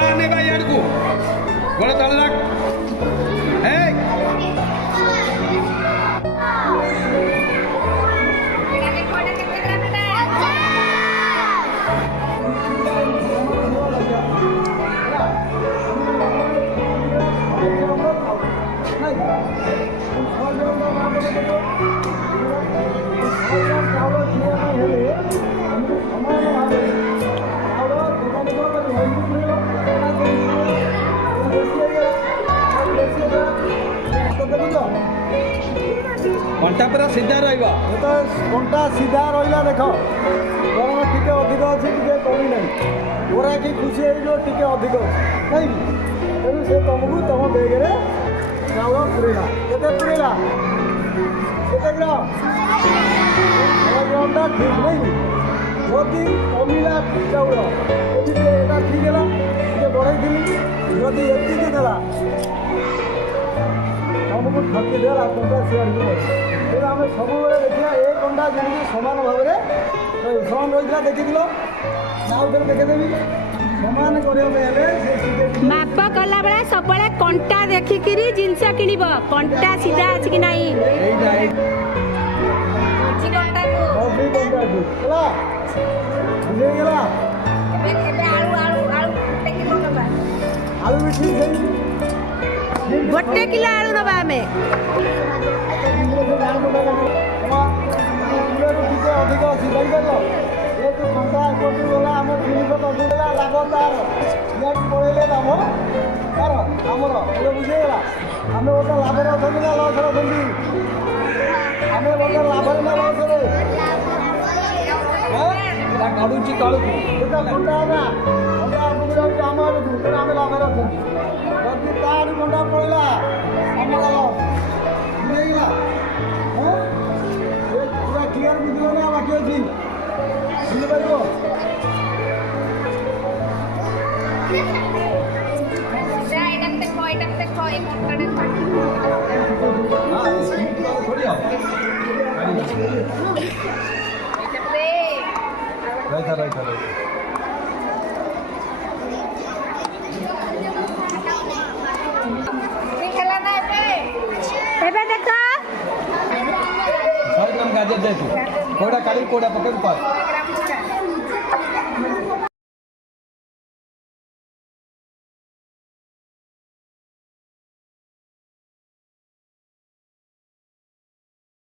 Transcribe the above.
सीधा आने भाई यार को गोड़ा तल रख कंटा पूरा सीधा रहा तो कंटा सीधा रहा देख गरम टिके अधिक अच्छे टे कमी ना पूरा कि खुशी हो टिके अधिक अच्छे तेणु से तुमको तुम बेगे चाउल पुरेला केते पुरेला केते ग्राम 100 ग्रामटा ठीक नहीं जदि कमिला चाउल यदि एटा ठीक है बढ़ई जदि एति देला तुमको ठकी देला कंटा सियाड़ तेज आम सब देखा ए कंटा जमी सामान भाव में समान रही देखी देखेदेवी सामान माप कला बेला सब कंटा देखिक जिनस किणव कंटा सीधा अच्छी कि नहीं आलू भी ठीक है गोटे किलो आलू नवा आम अधिक अच्छी जानकर जेहतु कंटा एपटू गला आम 310 लाभ तार इे पड़े लाभ तार आमर बुझेगा आम बता लाभ अच्छा ना लस आम बता लाभ ना लस काढ़ुची तलू कंटा कंटा आपको जाऊँ आम आड़ू आम लाभ अच्छे जदि तार कंटा पड़ा आम लस बुझेगा पूरा क्लियर बुझल ना बाकी अच्छी बुझी पार देख 100 ग्राम गाजर दे तू कोड़ा काली कोड़ा पके पास